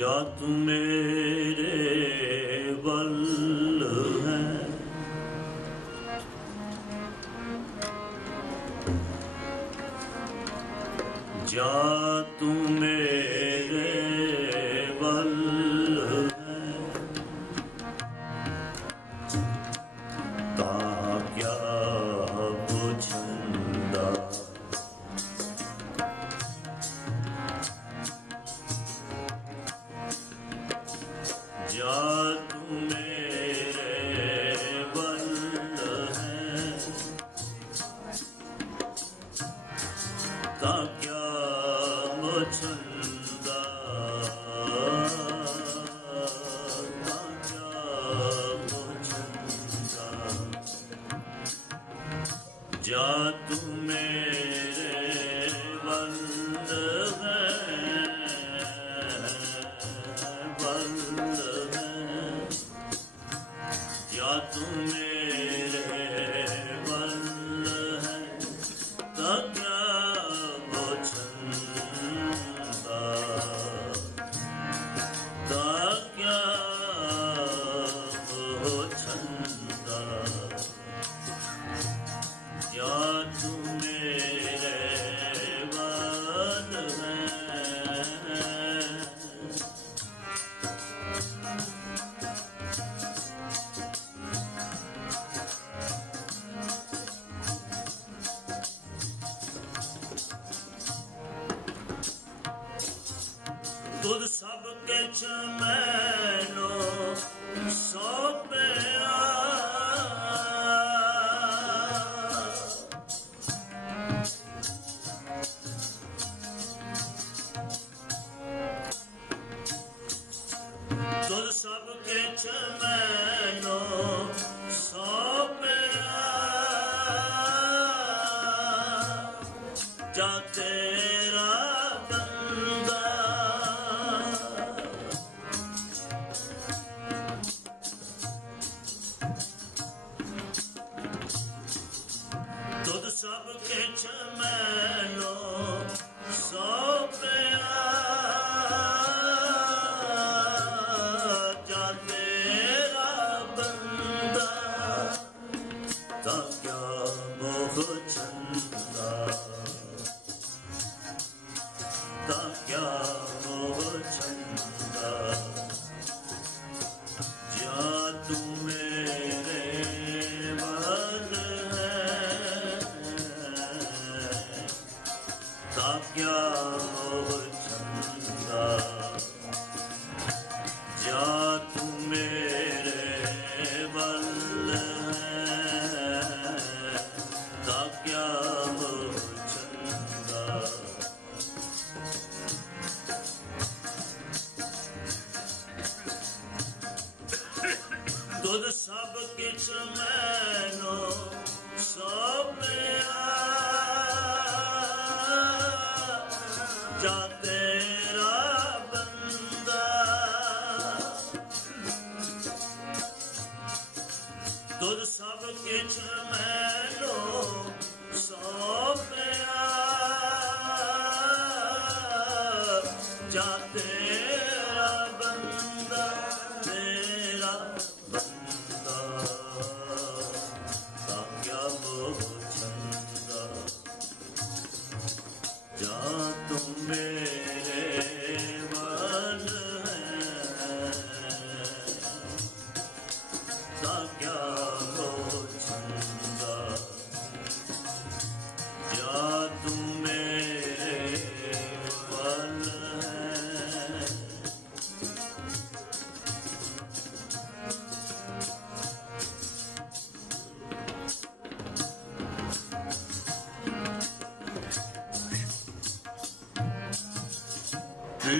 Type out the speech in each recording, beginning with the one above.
जा तू मेरे बल है, जा तू मेरे बल है, ता क्या पुछंदा छंदा जा तू मेरे बंद है जा तू मेरे बंद है तक्या वो छंदा तक्या वो छंदा या तू मेरे बंद है तुद सब के मैनो सौंपया तुद सब के मैनो सौंपया जा तेरा बंदा तुद सब के मैनो सौंपया जा तेरा बंदा तक्या मोह छंदा तक्या मोह छंदा जा तू मेरे बंद तक्या मोह छंदा जा तू मेरे बल तक्या मोह छंदा तुद सब किछ मैनो सौंपया जा तेरा बंदा तुद सब किछ मैनो सौंपया जा तेरा बंदा तेरा बंदा तक्या मोह छंदा जा तुम मेरे मन है तक्या मोह छंदा जा तुम मेरे मन है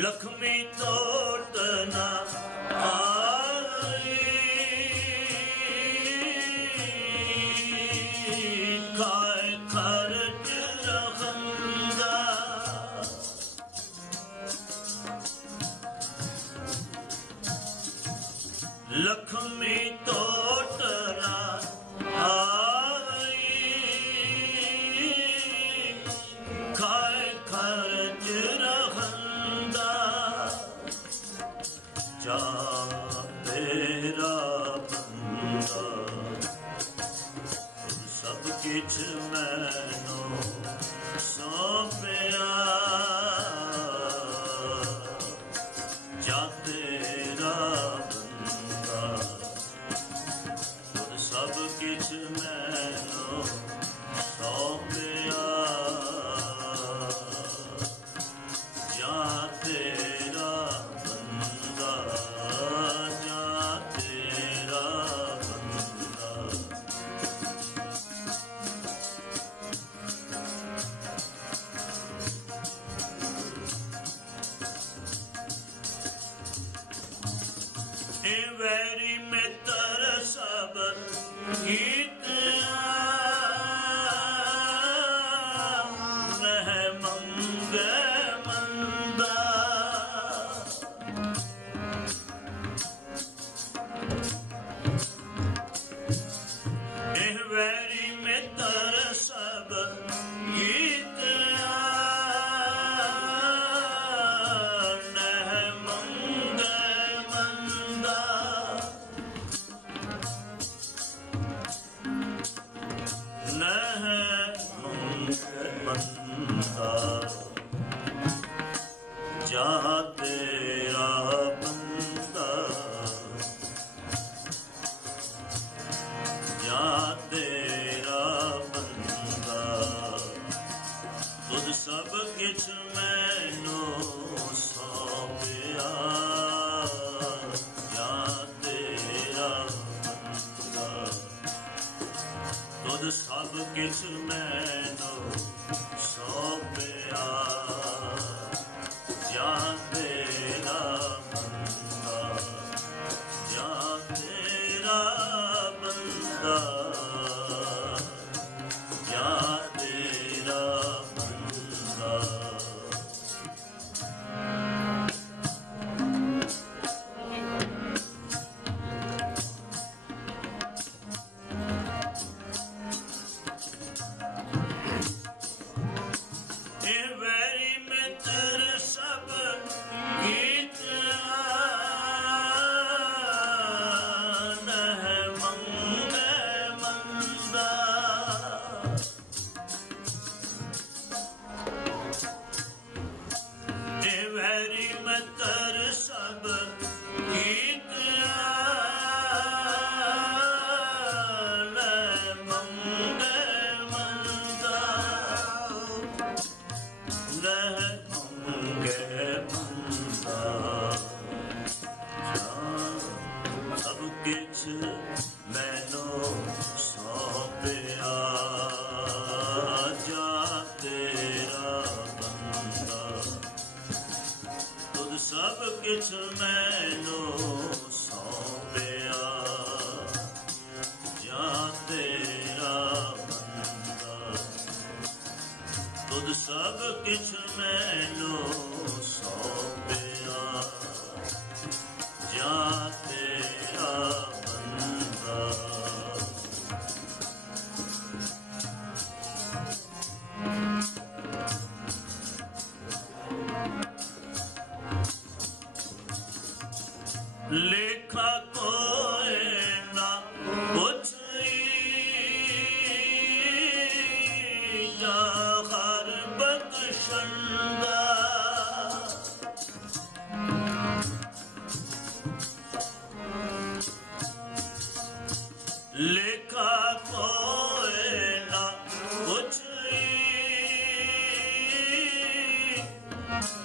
लक्ष्मी तोटना आई खाए खर्च रखंदा लक्ष्मी तोटना आई खाए खर्च रखंदा जा तेरा बंदा सब किछ मैनो सौंपया जा तेरा बंदा वैरी मित्र सब गीत नह मंग मंदा वैरी मित्र सब गीत नह मंग मंदा नह मंग मंदा जा तेरा बंदा जा तेरा बंदा तुझ सब किछ मैनू सौंपिया जा तेरा बंदा तुझ सब किछ मैनू सौंपिया जा तेरा बंदा जा तेरा बंदा जा तेरा बंदा वैरी मित्र सब गीत नह मंग मंदा वैरी मित्र सब गीत नह मंग मंदा नह मंग मंदा सब किछ मैनू सौंपिया जा तेरा बंदा तुझ सब किछ मैनू सौंपिया जा तेरा बंदा तुझ सब किछ मैनू सौंपिया जा तेरा बंदा लेखा कोई ना पुछई जा हर बख्शंदा लेखा कोई ना पुछई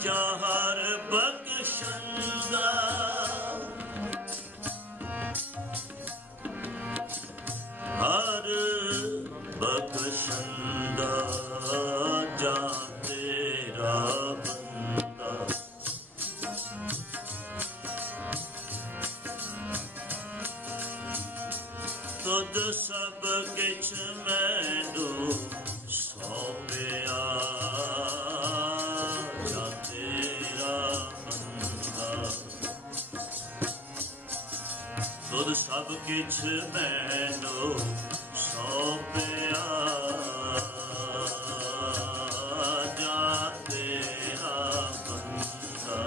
जा हर बख्शंदा हर बख्शंदा जा तेरा बंदा तुझ सब किछ मैनू सौंपिया जा तेरा बंदा तुझ सब किछ मैनू सौंपिया जा तेरा बंदा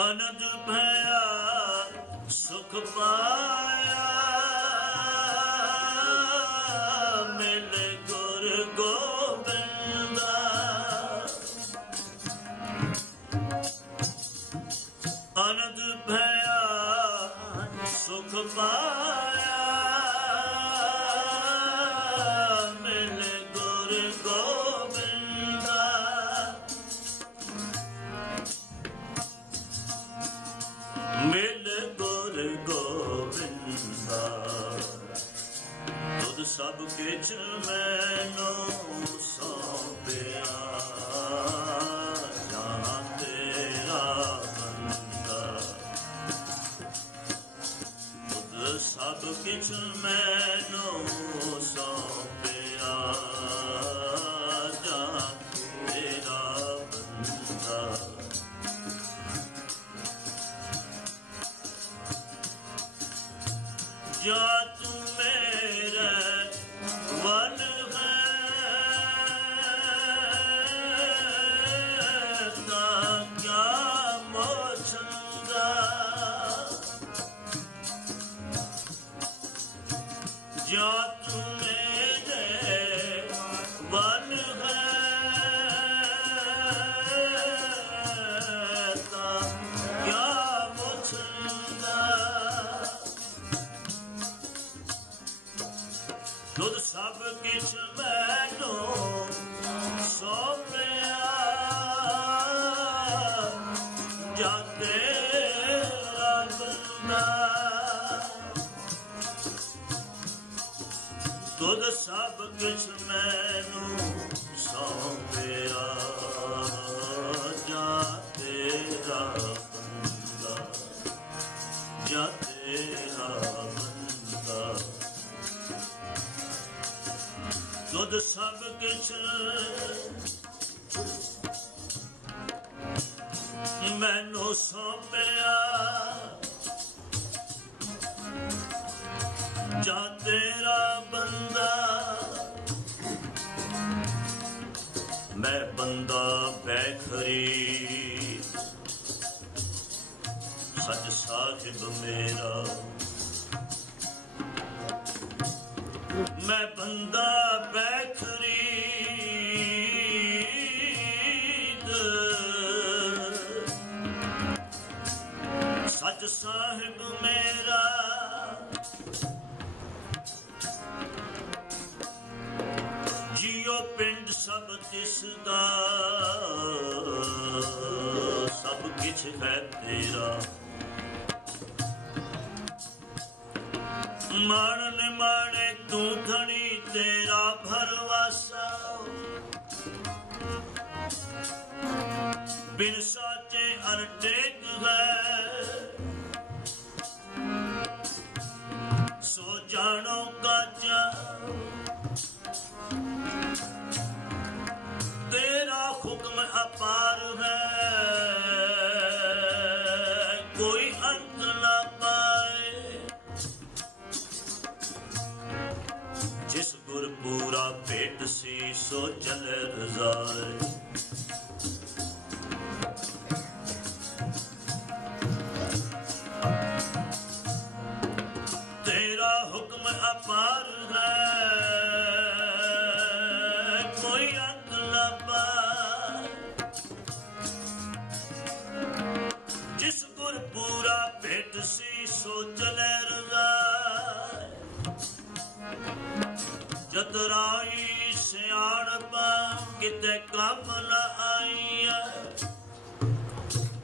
आनंद भया सुख पाया मिल गुर गोबिंदा आनंद भया सुख पाया मिल गुर गोबिंदा मिल गुर गोबिंदा किछ मैनू सौंपिया जां तेरा बंदा खुद सब किछ मैनू सौंपिया जां तेरा बंदा जा तू मेरे वन है तां क्या मोछंदा जा तू मेरे वन है तां क्या मोछंदा तुद सब किछ मैनू सौंपिया जां तेरा बंदा तुद सब किछ मैनू सौंपिया जां तेरा बंदा जां तेरा बंदा तुद सब किछ मैनू सौंपिया जां तेरा बंदा मैं बंदा बैखरी सच साहिब मेरा मैं बंदा बैखरीद सच साहिब मेरा जियो पिंड सब तिसदा सब किछ है तेरा मानन माने तू धनी तेरा भरवासा बिन साचे अरटेक है सो जानो काचा तेरा हुक्म अपार है कोई अंत ना पाए जिस गुर पूरा भेट सी सो चले रजाए तेरा हुक्म अपार है कोई अंत न पाए जिस गुर पूरा भेट सी सो चले रजाए जतराई सियाणपा किते कम न आई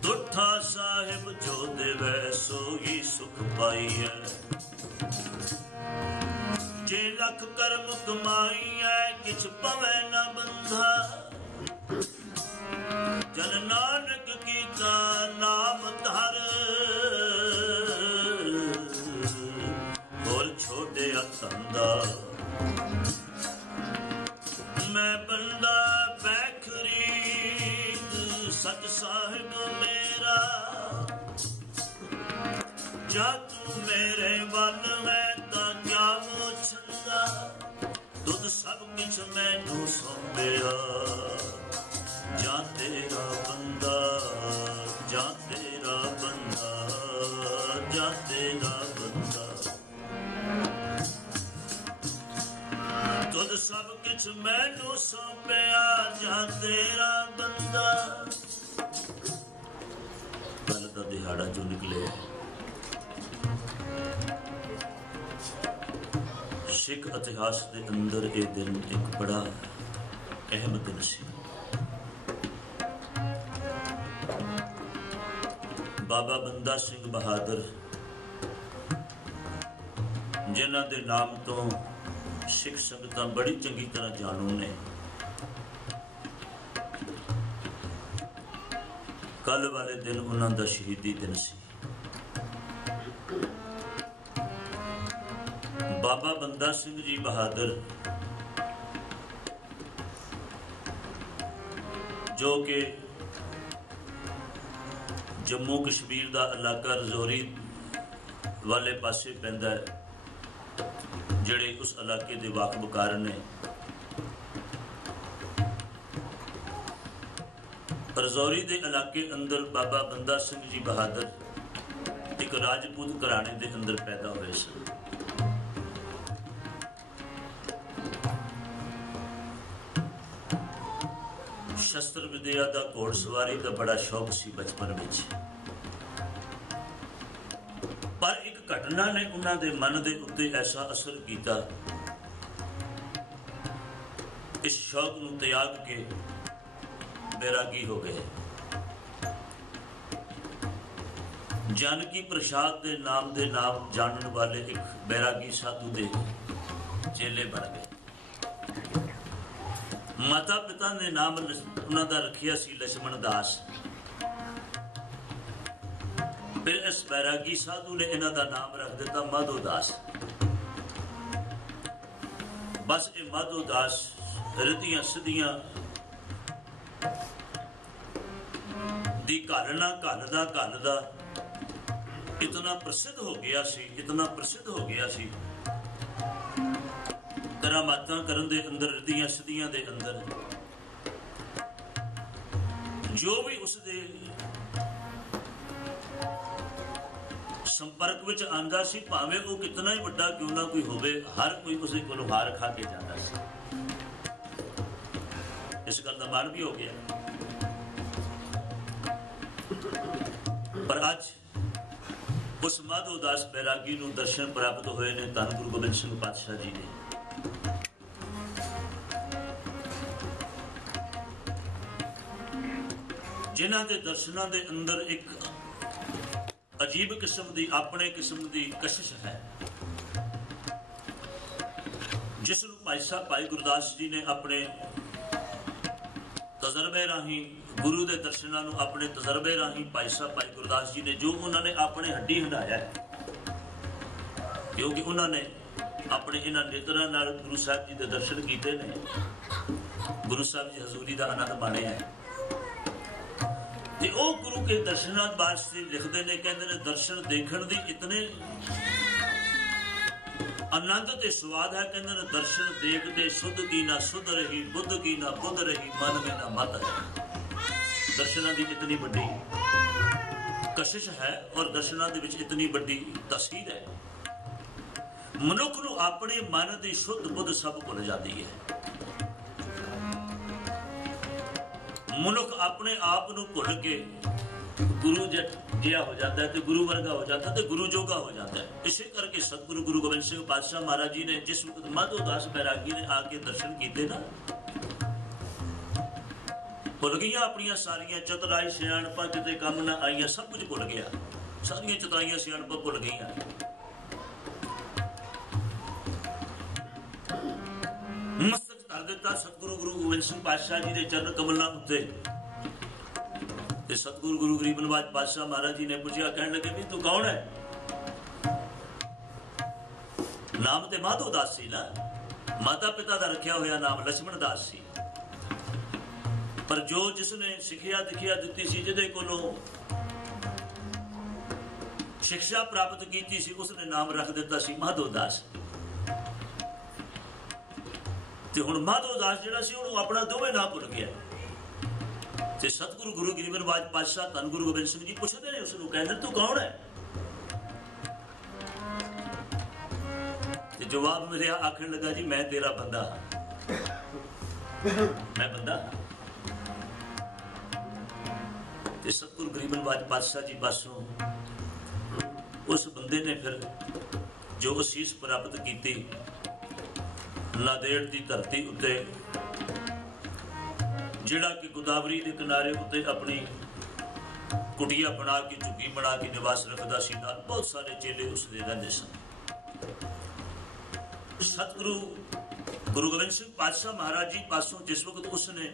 दुठा साहिब जो देवै सोई सुख पाई है जे लख कर्म कमाई है किछ पवै न बंधा जन नानक की का नाम धर और छोड़े धंधा मैं बंदा बैखरीद सच साहिब मेरा जा तू मेरे वल है तां क्या मोछंदा तुद सब किछ मैनू सौंपिया जा तेरा बंदा जा तेरा बंदा जा तेरा बंदा तुद सब किछ मैनू सौंपिया जा तेरा बंदा कल दा दिहाड़ा जो निकले सिख इतिहास के अंदर ये दिन एक बड़ा अहम दिन सी बाबा बंदा सिंह बहादुर जिन्हां दे नाम तो सिख संगतां बड़ी चंगी तरह जाणू ने। कल वाले दिन उन्हां दा शहीदी दिन सी। बाबा बंदा सिंह जी बहादुर जो कि जम्मू कश्मीर का इलाका रजौरी वाले पासे पैंदा है, जिहड़े उस इलाके के वाकबकार ने। रजौरी के इलाके अंदर बाबा बंदा सिंह जी बहादुर एक राजपूत घराने के अंदर पैदा हुए सन। शस्त्र विद्या का घोड़सवारी का बड़ा शौक सी बचपन में, पर एक घटना ने उन्होंने मन के उत्ते ऐसा असर किया, इस शौक को त्याग के बैरागी हो गए। जानकी प्रसाद के नाम जानने वाले एक बैरागी साधु के चेले बन गए। माता पिता ने नाम उन्होंने रखिया सी लक्ष्मण दास। फिर इस बैरागी साधु ने इन्हों का नाम रख दिता माधो दास। बस ये माधो दास रिधियां सिद्धियां दी घलदा इतना प्रसिद्ध हो गया सी, इतना प्रसिद्ध हो गया सी। करामातां करन दे अंदर, रिधियां सिद्धियां दे अंदर जो भी उसदे संपर्क विच आंदा सी, भावें वो कितना ही वड्डा क्यों ना कोई होवे, हर कोई उसे कोलों हार खा के जाता सी। इस गल दा मान भी हो गया। पर अज उस माधो दास बैरागी नूं दर्शन प्राप्त होए ने धन गुरु गोबिंद सिंह पातशाह जी ने। जिन्हां दे दर्शनां दे अंदर एक अजीब किस्म की अपने किस्म की कशिश है, जिसनूं भाई साहब भाई गुरदास जी ने अपने तजर्बे राही, गुरु के दर्शनों नूं अपने तजर्बे राही भाई साहब भाई गुरदास जी ने जो उन्होंने अपने हड्डी हंडाया है, क्योंकि उन्होंने अपने इन्हां नेत्रां नाल गुरु साहब जी के दर्शन किए ने, गुरु साहब जी हजूरी का आनंद माणिया है। ते ओ गुरु के दर्शनां वास्ते लिखते ने, कहते ने दर्शन देखण दी इतने आनंद ते स्वाद है। कहते ने दर्शन देखते सुध की ना सुध रही, बुद्ध की ना बुद्ध रही, मन में ना मत है। दर्शनां दी इतनी बड़ी कशिश है और दर्शनां दे विच इतनी बड़ी तसीर है, मनुख नूं अपने मन की शुद्ध बुद्ध सब भुल जाती है। मनुख अपने आप को भुल के गुरु जिहा हो जाता है, तो गुरु वर्गा हो जाता है, तो गुरु जोगा हो जाता है। इसे करके सतगुरु गुरु गोबिंद सिंह पातशाह महाराज जी ने जिस वक्त माधो दास बैरागी ने आके दर्शन किए ना, भुल गई अपनिया सारिया चतुराई सियाणपा, किते काम ना आईया, सब कुछ भुल गया, सारिया चतुराइयां सियाणपा भुल गई। मस्तक धर दिता सतगुरु गुरु गोबिंद सिंह पातशाह जी के चरण कमलों उत्ते। सतगुरु गुरु गरीब नवाज पातशाह महाराज जी ने पूछा, कहने लगे भी तू कौन है? नाम ते माधो दास सी ना, माता पिता का रखा हुआ नाम लक्ष्मण दास सी, पर जो जिसने सिखिया दिखिया दी सी, जिहदे कोलों शिक्षा प्राप्त की सी, उसने नाम रख दिता सी माधो दास। ते हुण माधो दास जिहड़ा सी उहनूं अपना दोवें नाम भुल गया। ते सतगुरु गुरु गरीब नवाज पातशाह धन गुरु गोबिंद सिंह जी पुछदे ने उसनूं, कहंदे तू कौन है? ते जवाब मिलिया, आखण लगा जी मैं तेरा बंदा हां, मैं बंदा। ते सतगुरु गरीब नवाज पातशाह जी पासों उस बंदे ने फिर जो असीस प्राप्त की, नादेड़ की धरती उत्ते जिहड़ा कि गोदावरी के किनारे उत्ते अपनी कुटिया बना के, झुग्गी बना के निवास रखता सी, बहुत सारे चेले उसदे रहिंदे सन। सतगुरु गुरु गोबिंद सिंह पातशाह महाराज जी पासों जिस वक्त उसने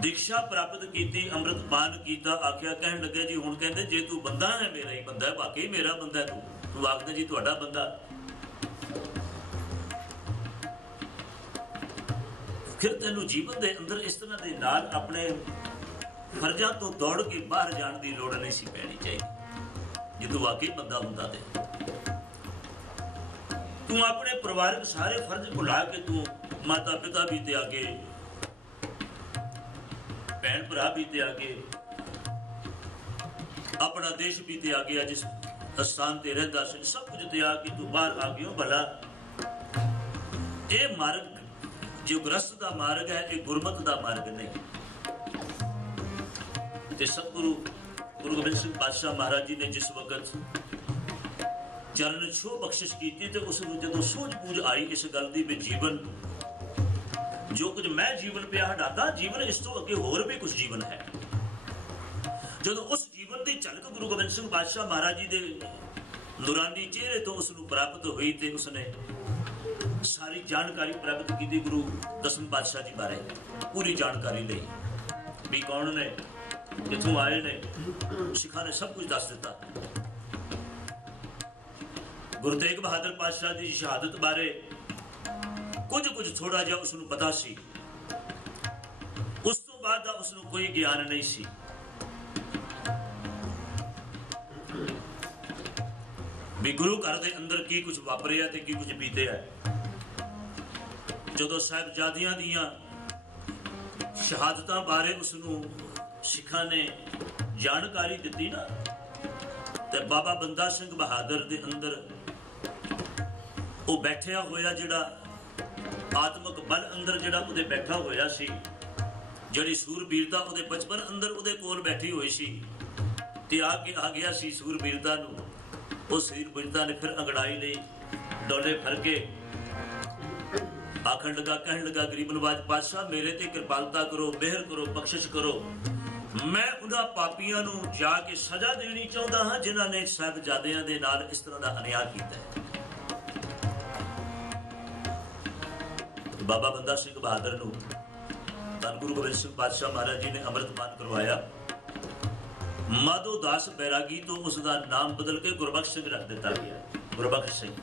दीक्षा प्राप्त की, अमृत पान किया, आख्या कहन लगे जी हुण कहंदे जे तू बंदा है मेरा ही बंदा है, वाकई मेरा बंदा है, तू आखदे जी तुहाडा बंदा। फिर तेनू जीवन दे अंदर इस तरह दे नाल अपने फर्जां तो दौड़ के बाहर जाने की लोड़ नहीं सी पैनी चाहिए। जे तू वाकई बंदा हुंदा ते तू अपने परिवारक सारे फर्ज भुला के तू माता पिता भी त्यागे, भैन भरा भी त्यागे, अपना देश भी त्यागे, जिस स्थान ते रहंदा सी सब कुछ त्याग के तू बाहर आ गयो। भला ये मार्ग जो गृहस्थ दा मार्ग है, ये गुरमत दा मार्ग नहीं। ते सतगुरु गुरु गोबिंद सिंह पातशाह महाराज जी ने जिस वक्त चरण छो बख्शिश की तो उसनूं जदों सूझ बूझ आई इस गल दी भी जीवन जो कुछ मैं जीवन पिया हटाता, जीवन इस तो अगे होर भी कुछ जीवन है। जदों उस जीवन की झलक गुरु गोबिंद सिंह पातशाह महाराज जी दे नूरानी चेहरे तो उसनूं प्राप्त हुई ते उसने सारी जानकारी प्राप्त की गुरु दसम पातशाह जी बारे, पूरी जानकारी ली भी कौन ने, किथों आए ने, सिखा ने सब कुछ दस दिता। गुरु तेग बहादुर पातशाह की शहादत बारे कुछ कुछ थोड़ा जिहा उसनूं पता सी, उस तो बाद दा उसनूं कोई ज्ञान नहीं सी। भी गुरु घर के अंदर की कुछ वापरिया ते की कुछ बीतिया। जदों साहिबजादियां दियां शहादतां बारे उसनूं सिखा ने जानकारी दी ना, ते बाबा बंदा सिंह बहादुर दे अंदर वो बैठिया होया जिहड़ा आत्मक बल अंदर जिहड़ा उहदे बैठा होया सी, जिहड़ी सूरबीरता उहदे बचपन अंदर उहदे कोल बैठी हुई सी, ते आके आ गया सी सूरबीरता नूं। उस सूरबीरता ने फिर अंगड़ाई लई, डोले फड़ के आखण लगा, कहन लगा गरीब नवाज पातशाह मेरे ते कृपालता करो, मेहर करो, बख्शिश करो। मैं उन्हां पापियां नूं जाके सजा देनी चाहुंदा हां जिन्हां ने साहिबजादियां दे नाल इस तरह दा अन्याय कीता है। बाबा बंदा सिंह बहादुर नूं धन गुरु गोबिंद सिंह पातशाह महाराज जी ने अमृतपान करवाया। माधो दास बैरागी तो उसका नाम बदल के गुरबख्श सिंह रख दिता गया। गुरबख्श सिंह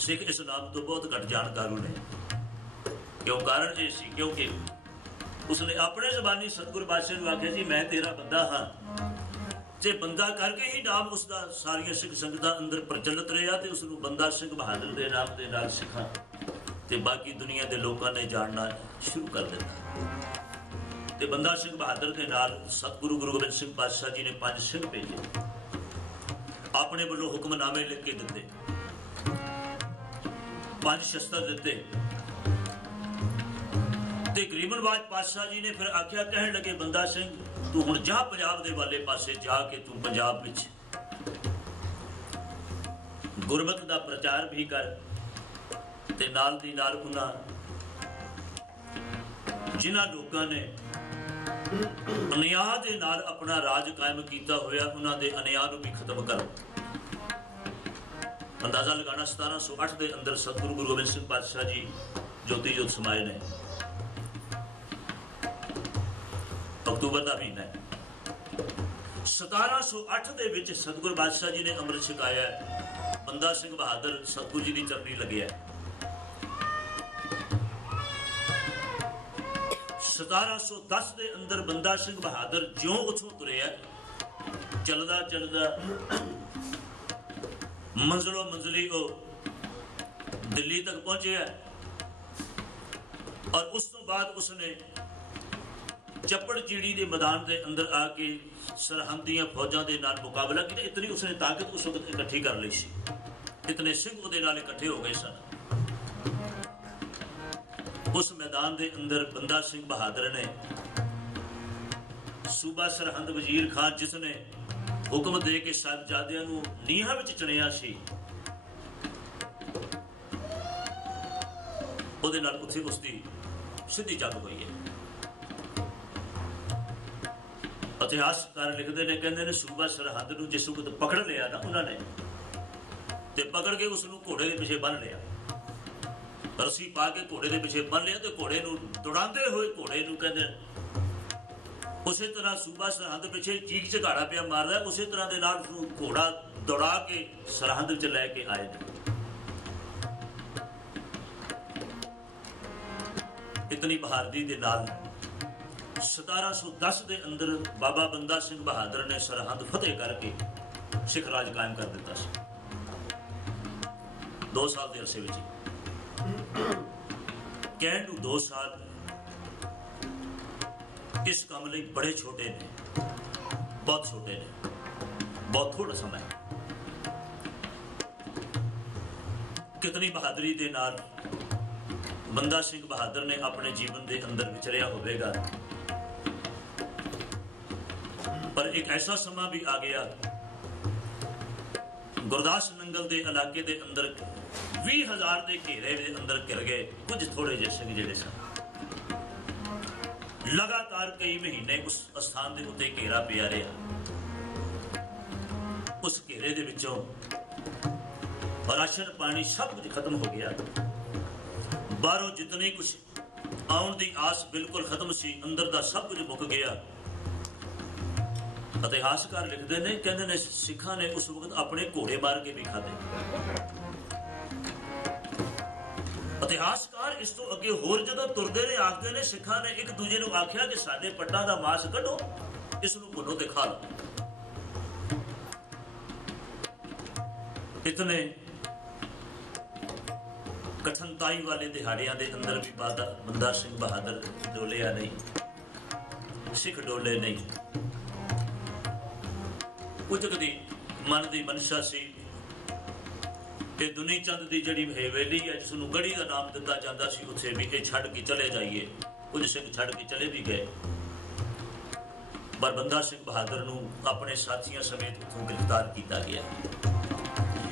सिख इस नाम तो बहुत घट जानकारू ने। क्यों? कारण ये सी क्योंकि उसने अपने जबानी सतगुरु बादशाह नूं आख्या जी मैं तेरा बंदा हाँ, जे बंदा करके ही नाम उसका सारिया सिख संगतां अंदर प्रचलित रहा ते उसनूं बंदा सिंह बहादुर दे नाम दे नाल सिखा ते बाकी दुनिया के लोगों ने जानना शुरू कर दिता। ते बंदा सिंह बहादुर के नाल सतगुरु गुरु गोबिंद सिंह पातशाह जी ने 5 सिंह भेजे, अपने वालों हुक्मनामे लिख के दिते, 5 शस्त्र दिते। ते गरीबनवाज पातशाह जी ने फिर आख्या, कहन लगे बंदा सिंह तू हुण जा पंजाब दे वाले पासे जाके तू पंजाब विच गुरमत दा प्रचार भी कर ते नाल दी नाल उन्हां जिन्हां लोकां ने अन्याय दे नाल अपना राज कायम कीता होया उन्हां दे अन्याय नूं भी खत्म करो। अंदाजा लगाना 1708 दे अंदर सतगुरु गुरु गोबिंद सिंह पातशाह जी ज्योति जोत समाए ने। अक्तूबर का महीना है। 1708 दे विच सतगुरु बादशाह जी ने अमृत छकाया। बंदा सिंह बहादुर सतगुरु जी की चरनी लगे। 1710 के अंदर बंदा सिंह बहादुर ज्यों उथों तुरिया, चलदा चलदा मंजिलों मंजिली को दिल्ली तक पहुंचे और उस तो बाद उसने चप्पड़ चीड़ी के मैदान के अंदर आके सरहंदियां फौजां के नाल मुकाबला किया। इतनी उसने ताकत उस वक्त इकट्ठी कर ली सी, इतने सिंह उहदे नाल इकट्ठे हो गए सन। उस मैदान के अंदर बंदा सिंह बहादुर ने सूबा सरहंद वजीर खान जिसने हुक्म दे के साहिबजादियां नूं नीहां विच चुनिया सी, उहदे नाल उत्थे उसदी सीधी जंग हुई है। इतिहासकार लिखते हैं, कहते हैं सूबा सरहंद नूं जिस वक्त पकड़ लिया ना उन्होंने ਤੇ ਪਕੜ ਕੇ ਉਸ ਨੂੰ ਘੋੜੇ ਦੇ ਪਿੱਛੇ ਬੰਨ ਲਿਆ, ਰੱਸੀ ਪਾ ਕੇ ਘੋੜੇ ਦੇ ਪਿੱਛੇ ਬੰਨ ਲਿਆ ਤੇ ਘੋੜੇ ਨੂੰ ਦੌੜਾਉਂਦੇ ਹੋਏ ਘੋੜੇ ਨੂੰ ਕਹਿੰਦੇ ਉਸੇ ਤਰ੍ਹਾਂ ਸੂਬਾ ਸਰਹੰਦ ਪਿੱਛੇ ਚੀਕ ਝਗਾੜਾ ਪਿਆ ਮਾਰਦਾ, ਉਸੇ ਤਰ੍ਹਾਂ ਦੇ ਨਾਲ ਉਸਨੂੰ ਘੋੜਾ ਦੌੜਾ ਕੇ ਸਰਹੰਦ ਵਿੱਚ ਲੈ ਕੇ ਆਏ ਨੇ। ਇਤਨੀ ਬਹਾਦਰੀ ਦੇ ਨਾਲ 1710 ਦੇ ਅੰਦਰ ਬਾਬਾ ਬੰਦਾ ਸਿੰਘ ਬਹਾਦਰ ਨੇ ਸਰਹੰਦ ਫਤਿਹ ਕਰਕੇ ਸਿੱਖ ਰਾਜ ਕਾਇਮ ਕਰ ਦਿੱਤਾ ਸੀ। 2 ਸਾਲ ਦੇ ਅਰਸੇ ਵਿੱਚ ਕਹਿਣ ਨੂੰ 2 ਸਾਲ ਇਸ ਕੰਮ ਲਈ ਬੜੇ ਛੋਟੇ ਨੇ, ਬਹੁਤ ਛੋਟੇ ਨੇ, ਬਹੁਤ ਥੋੜਾ ਸਮਾਂ। ਕਿਤਨੀ ਬਹਾਦਰੀ ਦੇ ਨਾਲ ਬੰਦਾ ਸਿੰਘ ਬਹਾਦਰ ਨੇ ਆਪਣੇ ਜੀਵਨ ਦੇ ਅੰਦਰ ਵਿਚਰਿਆ ਹੋਵੇਗਾ। ਪਰ ਇੱਕ ਐਸਾ ਸਮਾਂ ਵੀ ਆ ਗਿਆ, ਗੁਰਦਾਸ ਨੰਗਲ ਦੇ ਇਲਾਕੇ ਦੇ ਅੰਦਰ 20,000 ਦੇ ਘੇਰੇ ਦੇ ਅੰਦਰ ਘਿਰ ਗਏ ਕੁਝ ਥੋੜੇ ਜਿਹੇ ਸਿੰਘ ਜਿਹੜੇ ਸਨ। ਲਗਾਤਾਰ ਕਈ ਮਹੀਨੇ ਉਸ ਸਥਾਨ ਦੇ ਉੱਤੇ ਘੇਰਾ ਪਿਆ ਰਿਹਾ। ਉਸ ਘੇਰੇ ਦੇ ਵਿੱਚੋਂ ਰਾਸ਼ਨ ਪਾਣੀ ਸਭ ਕੁਝ ਖਤਮ ਹੋ ਗਿਆ। ਬਾਹਰੋਂ ਜਿਤਨੀ ਕੁਝ ਆਉਣ ਦੀ ਆਸ ਬਿਲਕੁਲ ਖਤਮ ਸੀ, ਅੰਦਰ ਦਾ ਸਭ ਕੁਝ ਮੁੱਕ ਗਿਆ। ਇਤਿਹਾਸਕਾਰ ਲਿਖਦੇ ਨੇ, ਕਹਿੰਦੇ ਨੇ ਸਿੱਖਾਂ ਨੇ ਉਸ ਵਕਤ ਆਪਣੇ ਘੋੜੇ ਮਾਰ ਕੇ ਵੀ ਖਾਧੇ। ਇਤਿਹਾਸਕਾਰ ਇਸ ਤੋਂ ਅੱਗੇ ਹੋਰ ਜਦੋਂ ਤੁਰਦੇ ਨੇ ਆਖਦੇ ਨੇ ਸਿੱਖਾਂ ਨੇ ਇੱਕ ਦੂਜੇ ਨੂੰ ਆਖਿਆ ਕਿ ਸਾਡੇ ਪੱਟਾਂ ਦਾ ਮਾਸ ਕੱਢੋ, ਇਸ ਨੂੰ ਭੁੰਨੋ ਤੇ ਖਾ ਲਓ। ਇਤਨੇ ਕਠਨਤਾਈ ਵਾਲੇ ਦਿਹਾੜਿਆਂ ਦੇ ਅੰਦਰ ਵੀ ਬੰਦਾ ਸਿੰਘ ਬਹਾਦਰ ਡੋਲਿਆ ਨਹੀਂ, ਸਿੱਖ ਡੋਲੇ ਨਹੀਂ। ਕੁਝ ਕਦੀ ਮਨ ਦੀ ਮਨਸ਼ਾ ਸੀ ਕਿ ਦੁਨੀ ਚੰਦ ਦੀ ਜਿਹੜੀ ਹਵੇਲੀ ਹੈ, ਜਿਸ ਨੂੰ ਗੜੀ ਦਾ ਨਾਮ ਦਿੱਤਾ ਜਾਂਦਾ ਸੀ, ਉੱਥੇ ਵੀ ਇਹ ਛੱਡ ਕੇ ਚਲੇ ਜਾਈਏ। ਕੁਝ ਸਿੰਘ ਛੱਡ ਕੇ ਚਲੇ ਵੀ ਗਏ, ਪਰ ਬੰਦਾ ਸਿੰਘ ਬਹਾਦਰ ਨੂੰ ਆਪਣੇ ਸਾਥੀਆਂ ਸਮੇਤ ਉੱਥੋਂ ਗ੍ਰਿਫਤਾਰ ਕੀਤਾ ਗਿਆ।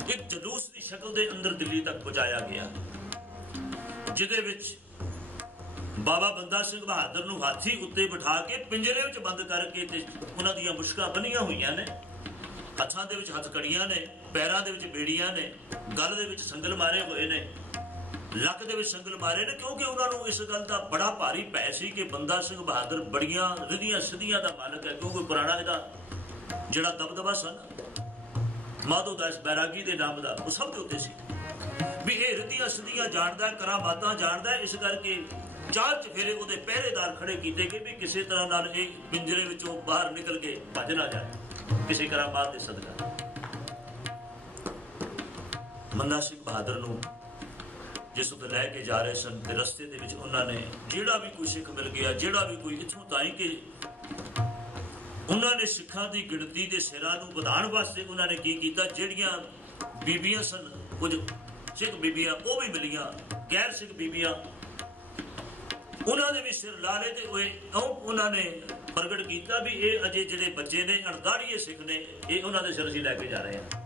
ਇੱਕ ਜਲੂਸ ਦੀ ਸ਼ਕਲ ਦੇ ਅੰਦਰ ਦਿੱਲੀ ਤੱਕ ਪਹੁੰਚਾਇਆ ਗਿਆ, ਜਿਹਦੇ ਵਿੱਚ ਬਾਬਾ ਬੰਦਾ ਸਿੰਘ ਬਹਾਦਰ ਨੂੰ ਹਾਥੀ ਉੱਤੇ ਬਿਠਾ ਕੇ ਪਿੰਜਰੇ ਵਿੱਚ ਬੰਦ ਕਰਕੇ ਤੇ ਉਹਨਾਂ ਦੀਆਂ ਮੁਸ਼ਕਾਂ ਬੰਨੀਆਂ ਹੋਈਆਂ ਨੇ, ਹੱਥਾਂ ਦੇ ਵਿੱਚ ਹੱਥਕੜੀਆਂ ਨੇ, ਪੈਰਾਂ ਦੇ ਵਿੱਚ ਬੇੜੀਆਂ ਨੇ, ਗਲ ਦੇ ਵਿੱਚ ਸੰਗਲ ਮਾਰੇ ਹੋਏ ਨੇ, ਲੱਕ ਦੇ ਵਿੱਚ ਸੰਗਲ ਮਾਰੇ ਨੇ, ਕਿਉਂਕਿ ਉਹਨਾਂ ਨੂੰ ਇਸ ਗੱਲ ਦਾ ਬੜਾ ਭਾਰੀ ਭੈ ਸੀ ਕਿ ਬੰਦਾ ਸਿੰਘ ਬਹਾਦਰ ਬੜੀਆਂ ਰਿਧੀਆਂ ਸਿੱਧੀਆਂ ਦਾ ਮਾਲਕ ਹੈ। ਕਿਉਂਕਿ ਪੁਰਾਣਾ ਇਹਦਾ ਜਿਹੜਾ ਦਬਦਬਾ ਸਨ ਮਾਧੋ ਦਾਸ ਬੈਰਾਗੀ ਦੇ ਨਾਮ ਦਾ, ਉਹ ਸਭ ਦੇ ਉੱਤੇ ਸੀ ਵੀ ਇਹ ਰਿਧੀਆਂ ਸਿੱਧੀਆਂ ਜਾਣਦਾ, ਕਰਾਮਾਤਾਂ ਜਾਣਦਾ। ਇਸ ਕਰਕੇ 4 ਚਫੇਰੇ ਉਹਦੇ ਪਹਿਰੇਦਾਰ ਖੜੇ ਕੀਤੇ ਗਏ ਵੀ ਕਿਸੇ ਤਰ੍ਹਾਂ ਨਾਲ ਇਹ ਪਿੰਜਰੇ ਵਿੱਚੋਂ ਬਾਹਰ ਨਿਕਲ ਕੇ ਭੱਜ ਨਾ ਜਾਏ ਕਿਸੇ ਕਰਾਮਾਤ ਦੇ ਸਦਕਾ। ਬੰਦਾ ਸਿੰਘ ਬਹਾਦਰ ਨੂੰ ਜਿਸ ਉੱਤੇ ਲੈ ਕੇ ਜਾ ਰਹੇ ਸਨ ਤੇ ਰਸਤੇ ਦੇ ਵਿੱਚ ਉਹਨਾਂ ਨੇ ਜਿਹੜਾ ਵੀ ਕੋਈ ਸਿੱਖ ਮਿਲ ਗਿਆ, ਜਿਹੜਾ ਵੀ ਕੋਈ, ਇੱਥੋਂ ਤਾਈਂ ਕਿ ਉਹਨਾਂ ਨੇ ਸਿੱਖਾਂ ਦੀ ਗਿਣਤੀ ਦੇ ਸਿਰਾਂ ਨੂੰ ਵਧਾਉਣ ਵਾਸਤੇ ਉਹਨਾਂ ਨੇ ਕੀ ਕੀਤਾ, ਜਿਹੜੀਆਂ ਬੀਬੀਆਂ ਸਨ, ਕੁਝ ਸਿੱਖ ਬੀਬੀਆਂ ਉਹ ਵੀ ਮਿਲੀਆਂ, ਗੈਰ ਸਿੱਖ ਬੀਬੀਆਂ, ਉਹਨਾਂ ਦੇ ਵੀ ਸਿਰ ਲਾ ਲਏ ਤੇ ਉਹਨਾਂ ਨੇ ਪ੍ਰਗਟ ਕੀਤਾ ਵੀ ਇਹ ਅਜੇ ਜਿਹੜੇ ਬੱਚੇ ਨੇ ਅਣਦਾੜੀਏ ਸਿੱਖ ਨੇ, ਇਹ ਉਹਨਾਂ ਦੇ ਸਿਰ ਅਸੀਂ ਲੈ ਕੇ ਜਾ ਰਹੇ ਹਾਂ।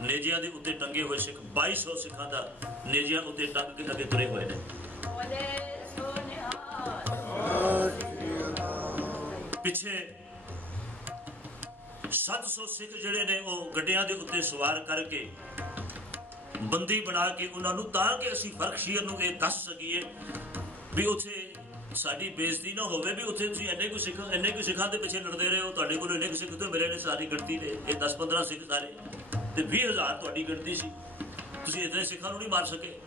ਨੇਜਿਆਂ ਦੇ ਉੱਤੇ ਟੰਗੇ ਹੋਏ ਸਿੱਖ 2200 ਸਿੱਖਾਂ ਦਾ ਨੇਜਿਆਂ ਉੱਤੇ ਟੰਗ ਕੇ ਅੱਗੇ ਤੁਰੇ ਹੋਏ ਨੇ। ਪਿੱਛੇ 700 ਸਿੱਖ ਜਿਹੜੇ ਨੇ ਉਹ ਗੱਡਿਆਂ ਦੇ ਉੱਤੇ ਸਵਾਰ ਕਰਕੇ ਬੰਦੀ ਬਣਾ ਕੇ ਉਹਨਾਂ ਨੂੰ, ਤਾਂ ਕਿ ਅਸੀਂ ਫਰਖਸ਼ੀਰ ਨੂੰ ਇਹ ਦੱਸ ਸਕੀਏ ਵੀ ਉੱਥੇ ਸਾਡੀ ਬੇਇੱਜ਼ਤੀ ਨਾ ਹੋਵੇ ਵੀ ਉੱਥੇ ਤੁਸੀਂ ਇੰਨੇ ਕੁ ਸਿੱਖਾਂ ਦੇ ਪਿੱਛੇ ਲੜਦੇ ਰਹੇ ਹੋ, ਤੁਹਾਡੇ ਕੋਲ ਇੰਨੇ ਕੁ ਸਿੱਖ ਤੋਂ ਮਿਲੇ ਨੇ, ਸਾਰੀ ਗਿਣਤੀ ਦੇ ਇਹ 10-15 ਸਿੱਖ ਸਾਰੇ ਤੇ 20,000 ਤੁਹਾਡੀ ਗਿਣਤੀ ਸੀ, ਤੁਸੀਂ ਇਤਨੇ ਸਿੱਖਾਂ ਨੂੰ ਨਹੀਂ ਮਾਰ ਸਕੇ।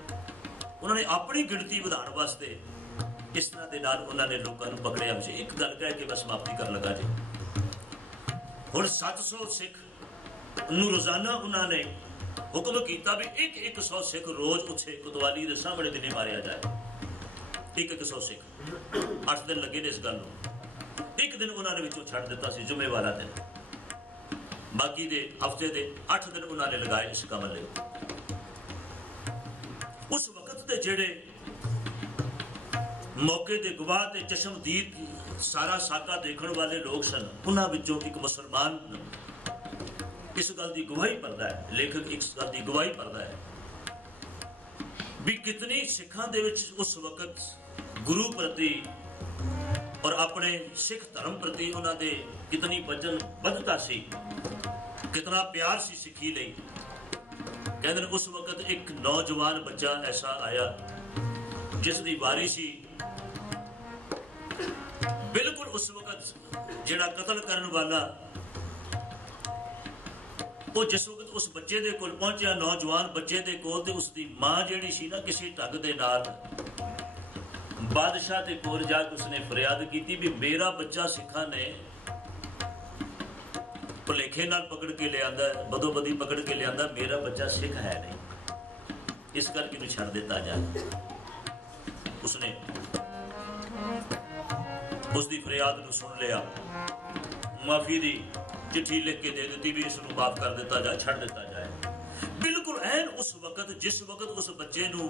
ਉਹਨਾਂ ਨੇ ਆਪਣੀ ਗਿਣਤੀ ਵਧਾਉਣ ਵਾਸਤੇ ਇਸ ਤਰ੍ਹਾਂ ਦੇ ਨਾਲ ਉਹਨਾਂ ਨੇ ਲੋਕਾਂ ਨੂੰ ਪਕੜਿਆ ਹੋਇਆ ਸੀ। ਇੱਕ ਗੱਲ ਕਹਿ ਕੇ ਮੈਂ ਸਮਾਪਤੀ ਕਰਨ ਲੱਗਾ ਜੀ। ਹੁਣ 700 ਸਿੱਖ ਨੂੰ ਰੋਜ਼ਾਨਾ ਉਹਨਾਂ ਨੇ ਹੁਕਮ ਕੀਤਾ ਵੀ 100 ਸਿੱਖ ਰੋਜ਼ ਉੱਥੇ ਕੋਤਵਾਲੀ ਦੇ ਸਾਹਮਣੇ ਦਿਨੇ ਮਾਰਿਆ ਜਾਏ। 100 ਸਿੱਖ 8 ਦਿਨ ਲੱਗੇ ਨੇ ਇਸ ਗੱਲ ਨੂੰ। ਇੱਕ ਦਿਨ ਉਹਨਾਂ ਨੇ ਵਿੱਚੋਂ ਛੱਡ ਦਿੱਤਾ ਸੀ, ਜੁਮੇ ਵਾਲਾ ਦਿਨ। ਬਾਕੀ ਦੇ ਹਫ਼ਤੇ ਦੇ 8 ਦਿਨ ਉਹਨਾਂ ਨੇ ਲਗਾਏ ਇਸ ਕੰਮ ਲਈ। ਉਸ ਵਕਤ ਦੇ ਜਿਹੜੇ ਮੌਕੇ ਦੇ ਗਵਾਹ ਤੇ ਚਸ਼ਮਦੀਦ ਸਾਰਾ ਸਾਕਾ ਦੇਖਣ ਵਾਲੇ ਲੋਕ ਸਨ, ਉਹਨਾਂ ਵਿੱਚੋਂ ਇੱਕ ਮੁਸਲਮਾਨ ਇਸ ਗੱਲ ਦੀ ਗਵਾਹੀ ਭਰਦਾ ਹੈ, ਲੇਖਕ ਇਸ ਗੱਲ ਦੀ ਗਵਾਹੀ ਭਰਦਾ ਹੈ ਵੀ ਕਿਤਨੀ ਸਿੱਖਾਂ ਦੇ ਵਿੱਚ ਉਸ ਵਕਤ ਗੁਰੂ ਪ੍ਰਤੀ ਔਰ ਆਪਣੇ ਸਿੱਖ ਧਰਮ ਪ੍ਰਤੀ ਉਹਨਾਂ ਦੇ ਕਿਤਨੀ ਵਚਨਬੱਧਤਾ ਸੀ, ਕਿਤਨਾ ਪਿਆਰ ਸੀ ਸਿੱਖੀ ਲਈ। कहते उस वक्त एक नौजवान बच्चा ऐसा आया जिसकी वारी सी बिल्कुल उस वक्त जिहड़ा कतल करने वाला वो जिस वक्त उस बच्चे दे कोल पहुंचा, नौजवान बच्चे दे कोल, ते उसकी मां जिहड़ी सी ना किसी ढंग दे नाल बादशाह दे कोल जाके उसने फरियाद की भी मेरा बच्चा सिखा ने भुलेखे नाल पकड़ के लियांदा, बदोबदी पकड़ के लियांदा, मेरा बच्चा सिख है नहीं, इस करके इन्हूं छड्ड दिता जाए। उसने उसकी फरियाद नूं सुन लिया, माफी दी चिट्ठी लिख के दे दी भी इसनूं माफ कर दिता जाए, छड्ड दिता जाए। बिल्कुल ऐन उस वक्त जिस वक्त उस बच्चे नूं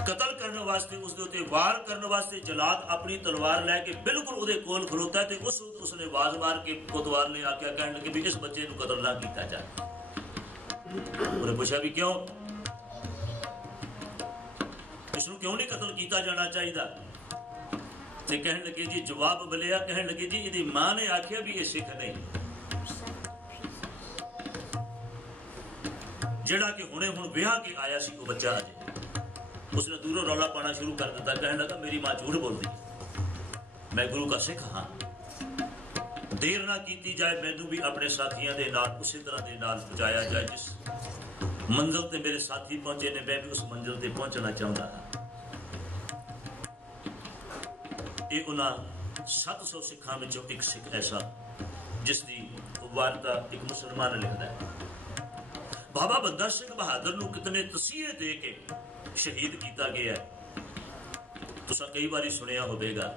कतल करने वास्ते, उसके उत्ते वार करने वास्ते जलाद अपनी तलवार लैके बिल्कुल उहदे कोल खलोता है, तो उसने आवाज मार के कोतवाल ने आख्या, कहने लगे भी इस बच्चे नूं कतल ना किया जाए। उन्हें पूछा भी क्यों, इसनूं क्यों नहीं कतल किया जाना चाहिए? ते कहने लगे जी, जवाब मिलिया, कहने लगे जी इहदी मां ने आख्या भी ये सिख नहीं, जिहड़ा कि हुणे हुण विआह के आया सी वो बच्चा अजे। उसने दूरों रौला पाना शुरू कर दिता, कहने लगा मेरी मां झूठ बोलदी, मैं गुरु का सिख हाँ, देर ना की जाए, मैनू भी अपने साथियों के नाल उसी तरह के नाल पहुंचाया जाए जिस मंजिल ते मेरे साथी पहुंचे ने, मैं भी उस मंजिल ते पहुंचना चाहता हाँ। ये उन्होंने 700 सिखा विचों एक सिख ऐसा जिसकी वार्ता एक मुसलमान लिखता है। बाबा बंदा सिंह बहादुर नूं कितने तसीहे दे के शहीद किया गया है। तुसां कई बारी सुनिया होवेगा,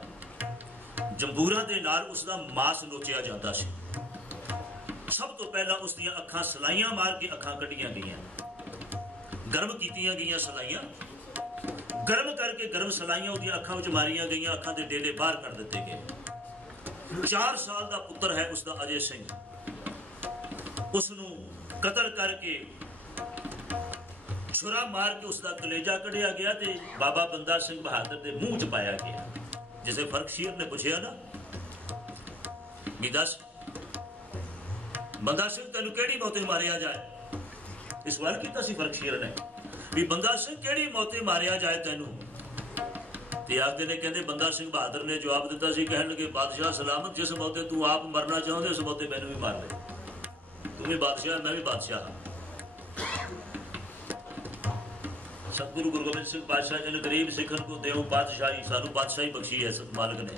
जंबूरा दे नाल उसका मांस नोचिया जाता सी। सब तो पहला उसदियां अखां सलाइयां मार के अखां कढ़ियां गईयां, गर्म कीतियां गईयां सलाइयां, गर्म करके गर्म सलाइयां उहदी अखां विच मारियां गईयां, अखां दे डेले बाहर कर दिते गए। 4 साल का पुत्र है उसका अजय सिंह, उसनूं कतल करके छुरा मार के उसका कलेजा कढ़िया गया ते बाबा बंदा सिंह बहादुर के मुंह च पाया गया। जिसे फर्कशीर ने पूछा ना भी दस बंदा सिंह तेन केड़ी मौते मारिया जाए, इस सवाल किया सी फर्कशीर ने भी बंदा सिंह केड़ी मौते मारिया जाए तेनू, ते आखदे ने कहंदे बंदा सिंह बहादुर ने जवाब दिता सी, कहन लगे बादशाह सलामत, जिस मौते तू आप मरना चाहते उस मौते मैनू भी मार ले, तू भी बादशाह मैं भी बादशाह। सतगुरु गुरु गोबिंद सिंह पातशाह जी ने गरीब सिखन को देव पातशाही, सानू पातशाही बख्शी है सत मालिक ने।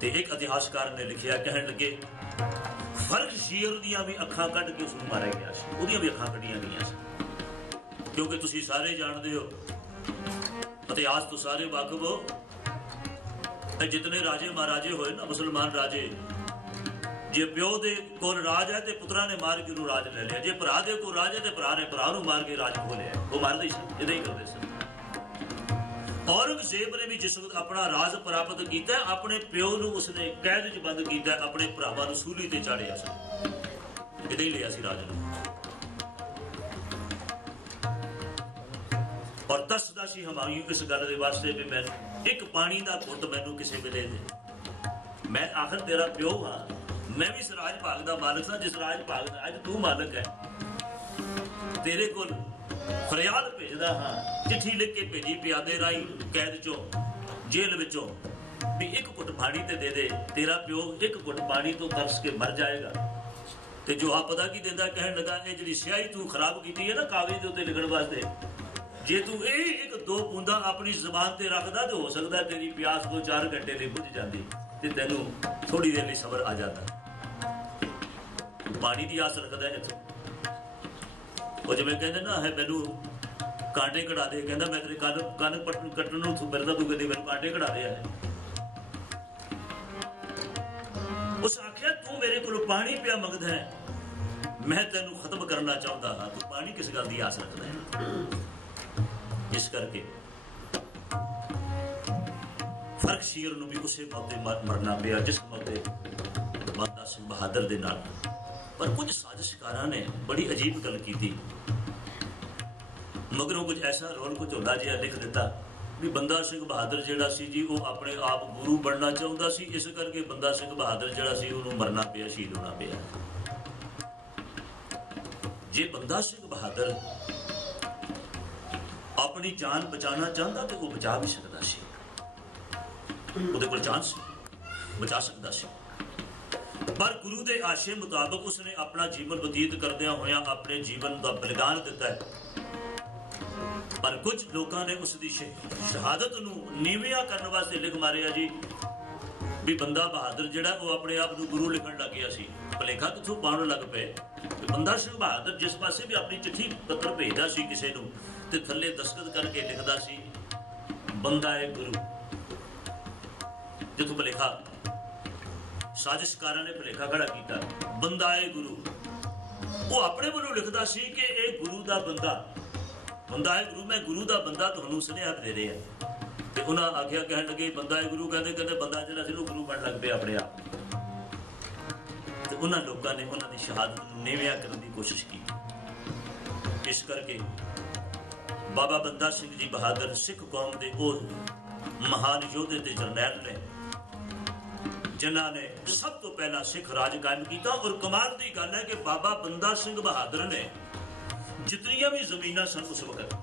ते एक इतिहासकार ने लिखिया, कहन लगे फर्कशीर दियां भी अखां कढ़ के उसनूं मारिया गया सी, उहदियां भी अखां कढ़ियां गईयां सी। क्योंकि तुसीं सारे जानदे हो, इतिहास तो सारे वाकिफ हो, जितने राजे महाराजे होए ना मुसलमान राजे, जे प्यो दे कोल राज है तो पुत्रा ने मार के राज ले लिया, जे भरा दे कोल राज है तो भरा ने भरा नूं मार के राज खो लिया। वो मारदे सन, इदां ही करदे सन। औरंगजेब ने भी जिस वक्त अपना राज प्राप्त किया, अपने प्यो नूं उसने कैद च बंद किया, अपने भरावां नूं सूली ते चाढ़िया सन, इदां ही लिया सी राज नूं। और दसदा सी हमायूं इस गल दे वास्ते भी मैं एक पानी दा घुट मैनूं किसी वेले दे, मैं आखिर तेरा प्यो हाँ, मैं भी इस राज भाग का मालिक था, जिस राज भाग का अज तू मालिक है, तेरे को फरियाद भेजदा हाँ, चिट्ठी लिख के भेजी प्यादे राही कैद चो जेल विचों भी एक घुट पानी ते दे दे, तेरा प्यो एक घुट पानी तो तरस के मर जाएगा। ते जो आप पता की देंदा, कहन लगा ये जिहड़ी स्याही तू खराब की है ना कागज दे उत्ते लिखण वास्ते, जे तू एक 2 बूंदा अपनी जबान ते रखदा तो हो सकता तेरी प्यास 2-4 घंटे लिए बुझ जाती ते तैनू थोड़ी देर लिए सबर आ जाता। पानी की आस रखता है इतों, वो जिवें कहंदे ना है मैनू कांटे कढ़ा दे, कहंदा मैं तेरे कन कट्टण नूं फिरदा, तू कहंदी मैनू कांटे कढ़ा दे है। उस आख्या तू मेरे को पानी पिया मंगदा है, मैं तेनू खत्म करना चाहता हाँ, तू पानी किस गल की आस रखता है। इस करके फर्कशीर नूं भी उसे मौते मरना पिया जिस मौते बंदा सिंह बहादुर दे नाल। पर कुछ साजिशकारां ने बड़ी अजीब गल की थी, मगरों कुछ ऐसा रोल कुछ झोला जिहा लिख दिता भी बंदा सिंह बहादुर जिहड़ा सी जी वो अपने आप गुरु बनना चाहता सी, इस करके बंदा सिंह बहादुर जिहड़ा सी उहनूं मरना पिया, शहीद होना पिया। जे बंदा सिंह बहादुर अपनी जान बचाना चाहता तो वह बचा भी सकता सी, ਉਹਦੇ ਕੋਲ ਚਾਂਸ ਬਚਾ ਸਕਦਾ ਸੀ। पर गुरु के आशे मुताबिक उसने अपना जीवन बतीत करदਿਆਂ ਹੋਇਆਂ अपने जीवन का बलिदान दिता है। पर कुछ लोगों ने उसकी शहादत नूं नीवियां करने वास्ते लिख मारिया जी भी बंदा बहादुर जिहड़ा वो अपने आप को गुरु लिखण लग गया सी। भुलेखा कित्थों पाउण लग पे। बंदा सिंह बहादुर जिस पासे भी अपनी चिट्ठी पत्र भेजदा सी किसी नूं ते थल्ले दस्तखत करके लिखदा सी बंदा है गुरु। जिथों भुलेखा साजिशकारां ने भुलेखा खड़ा किया बंदा है गुरु, वो अपने वालों लिखता सी कि यह गुरु का बंदा बंदा है गुरु, मैं गुरु का बंदा तुहानूं सुनेहा दे रहे हैं। तो उन्हें आख्या कह लगे बंदा है गुरु, कहते कहते बंदा जिहड़ा सी गुरु बन लग पे अपने आप। तो उन्होंने लोगों ने उन्होंने शहादत नूं नीवियां करने की कोशिश की। इस करके बाबा बंदा सिंह जी बहादुर सिख कौम के वो महान योधे ते जरनैल ने जिन्हों ने सब तो पहला सिख राज कायम किया। और कमाल की गल है कि बाबा बंदा सिंह बहादुर ने जितनियां भी जमीन सन उस वक्त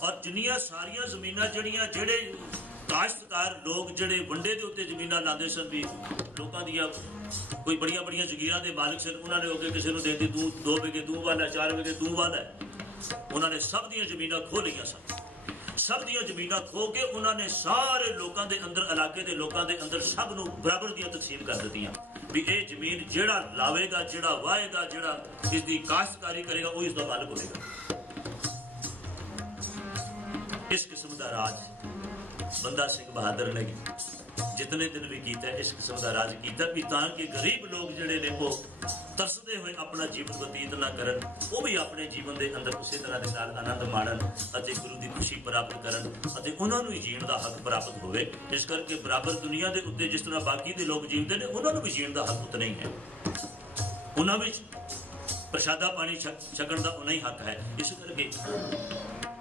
और जिन्नियां सारिया जमीन जड़ियां जेड़े काश्तकार लोग जेड़े वंडे के उत्ते जमीन लाते सन भी लोगों दियां कोई बड़िया बड़िया जगीरां दे मालिक सन, उन्होंने होके किसी को दे दी तू 2 विगे तू वाल है 4 विगे तू वाल है। उन्होंने सब दियां जमीन खो लिया सन। सब दियां जमीन खो के उन्होंने सारे लोगों के अंदर इलाके के लोगों के अंदर सब नूं बराबर दियां तकसीम कर दित्तियां भी ये जमीन जिहड़ा लावेगा जिहड़ा वाहेगा जिहड़ा इसकी काश्तकारी करेगा वो इसका मालिक होगा। इस किस्म का राज बंदा सिंह बहादुर ने जितने दिन भी किया इस किस्म का राज किया भी ताकि गरीब लोग जिहड़े ने वो तरसदे हुए अपना जीवन बतीत ना करन, वो भी अपने जीवन के अंदर उसी तरह के नाल आनंद माणन अते गुरु की खुशी प्राप्त करन अते उन्हां नूं जीण दा हक प्राप्त होवे। इस करके बराबर दुनिया के उत्ते जिस तरह बाकी के लोग जींदे ने उन्हां नूं भी जीण दा हक उतना ही है, उन्हां विच प्रशादा पानी छकण दा उतना ही हक है। इस करके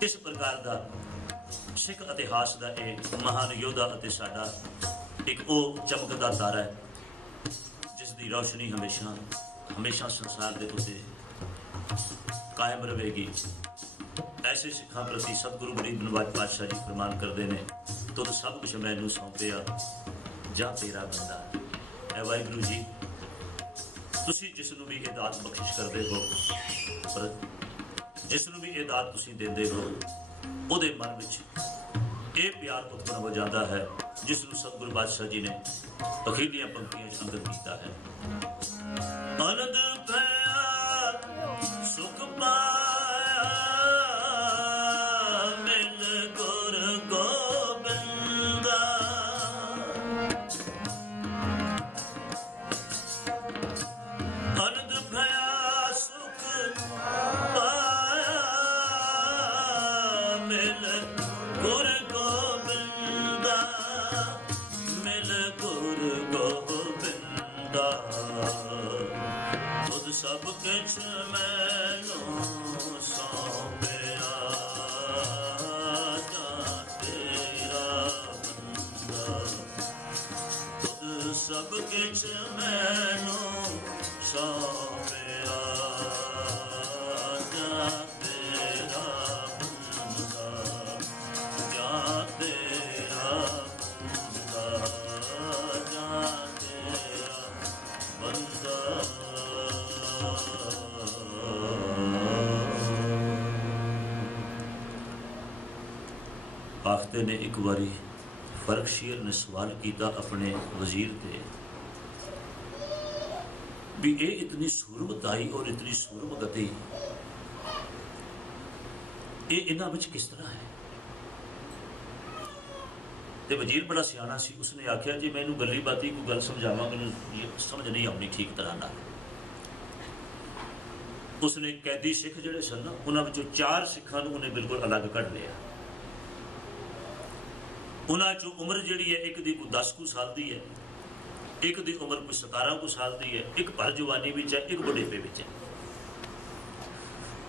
इस प्रकार का सिख इतिहास का एक महान योद्धा अते साडा एक वो चमकदा तारा है जिसकी रोशनी हमेशा हमेशा संसार के उत्ते कायम रहेगी। ऐसे सिखा प्रति सतगुरु गरीब नवाज पातशाह जी फरमान करते हैं तुद सब कुछ मैनू सौंपिया जा तेरा बंदा। ऐ वाहिगुरू जी तुसी जिसनों भी ये दात बख्शिश करते हो पर जिसनों भी ये दात तुसी देंदे हो उहदे मन विच ये प्यार उत्पन्न हो जाता है जिसनों सतगुरु पातशाह जी ने अखीरलियां पंक्तियां अंकित किया है। आनंद पाया सुख पाया मिल गुर गोबिंदा। आनंद पाया सुख पाया मिल गुर गोबिंदा मिल गुर गोबिंदा। खुद सब कुछ मैनू सौंपिया जा तेरा बंदा। खुद सब कुछ मैनू सौंपिया जा तेरा बंदा जा तेरा बंदा जा तेरा बंदा। आखते ने एक बारी फर्क शेर ने सवाल किया अपने वजीर से भी ये इतनी सूरमताई और इतनी सूरम गति ये इन्हां विच किस तरह है। ते वजीर बड़ा सियाना सी, उसने आख्या जी मैनू गली बाती कोई गल समझावा मैनू समझ नहीं आनी ठीक तरह ना। उसने कैदी सिख जिहड़े सन उन्हां विचों 4 सिखां नूं उन्हें बिल्कुल अलग कढ लिया। उन्हां चों उम्र जिहड़ी है एक दी कोई 10 साल दी है, एक दी उम्र कोई 17 साल दी है, एक भर जवानी विच है, एक बुढ़ेपे विच है।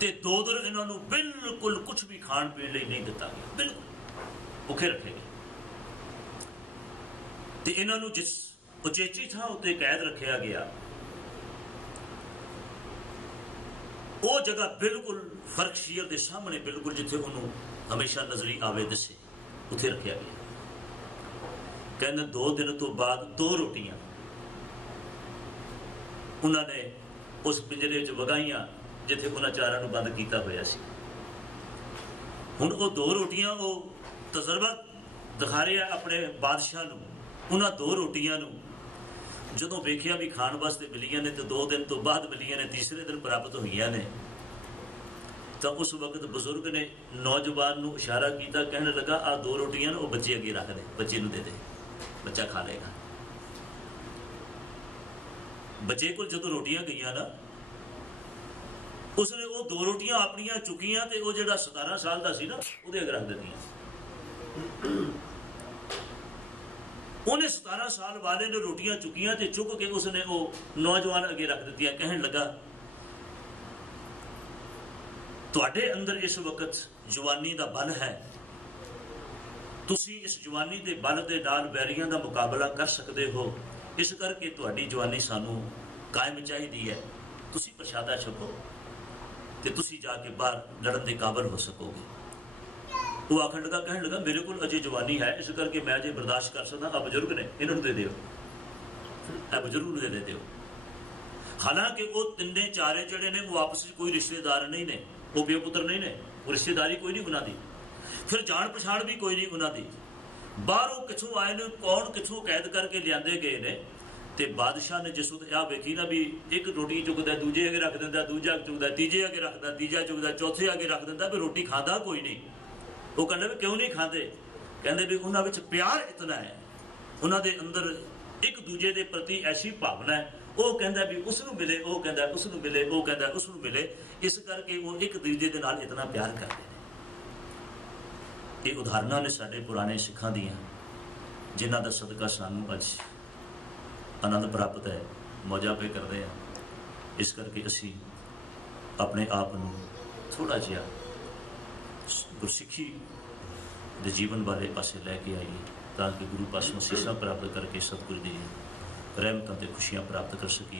ते 2 दिन इन्हां नूं बिल्कुल कुछ भी खाण पीण लई नहीं दिता गया, बिल्कुल भुखे रखे गए। ते इन्हां नूं जिस उचेची थां उत्ते कैद रखिया गया वो जगह बिल्कुल फर्कशीयर के सामने बिल्कुल जिथे उन्होंने हमेशा नजरी आवे दसे उत्थे रखा गया। कहते 2 दिन तो बाद 2 रोटियां उन्होंने उस पिंजरे च वगाइया जिथे उन्होंने चारां नूं बंद किया होया सी। हुण वो 2 रोटियां वो तजर्बा दिखा रहा अपने बादशाह नूं। उन्होंने 2 रोटियां नूं जदों वेखिया भी खाण वास्ते मिलियां ने तो 2 दिन तो बाद मिलियां ने, तीसरे दिन प्राप्त हुई ने, तो उस वक्त बजुर्ग ने नौजवान नूं इशारा किया, कहने लगा आ 2 रोटियां वो बच्चे अगे रख दे, बच्चे नूं दे दे, बच्चा खा लेगा। बच्चे को जो रोटियां गई ना उसने वो 2 रोटियां अपनियां चुकियां तो वो जो 17 साल का सी ना वो अगे रख दित्तियां। उन्हें 17 साल वाले ने रोटियां चुकियां तो चुक के उसने वो नौजवान अगे रख दित्तियां। कहने लगा तुहाडे अंदर इस वक्त जवानी का बल है, तुसी इस जवानी के बल के नाल बैरियां का मुकाबला कर सकते हो, इस करके तुहाडी जवानी सानू कायम चाहिए है। तुसी प्रशादा छको तो तुसी जाके बाहर लड़न के काबिल हो सकोगे। वो आखन लगा, कहने लगा मेरे को अजे जवानी है, इस करके मैं अजे बर्दाश्त कर सकता। आ बजुर्ग ने इन्होंने दे दिओ, बजुर्ग दे दिओ। हालांकि वो 3 चारे जड़े ने वो आपस में कोई रिश्तेदार नहीं ने, वो प्यो पुत्र नहीं ने, वो रिश्तेदारी कोई नहीं उन्होंने, फिर जान पछाण भी कोई नहीं उन्होंने। बाहरों किथों आए ने, कौन किथों कैद करके लियाते गए ने। तो बादशाह ने जिस वक्त आ वेखी ना भी एक रोटी चुकता दूजे अगे रख दिता, दूजा चुकता तीजे अगे रखता, तीजा चुकता चौथे अगे रख दिता, भी रोटी खाता कोई नहीं। वो कहते भी क्यों नहीं खाते, कहते भी उन्होंने प्यार इतना है, उन्होंने अंदर एक दूजे के प्रति ऐसी भावना है। वो कहता भी उसनू मिले, वो कहता उसनू मिले, वो कहता उसनू मिले, इस करके वो एक दूजे के नाल इतना प्यार करते हैं। ये उदाहरणा ने साडे पुराने सिखां दियां जिन्हां दा सदका सानू अज आनंद प्राप्त है, मौजा पे करते हैं। इस करके असी अपने आप नूं थोड़ा जिहा गुरसिੱਖੀ दे जीवन वाले पासे लैके आइए, ताकि गुरु पासों सीसा प्राप्त करके सतगुरु दी रहमतां ते खुशियां प्राप्त कर सकीए।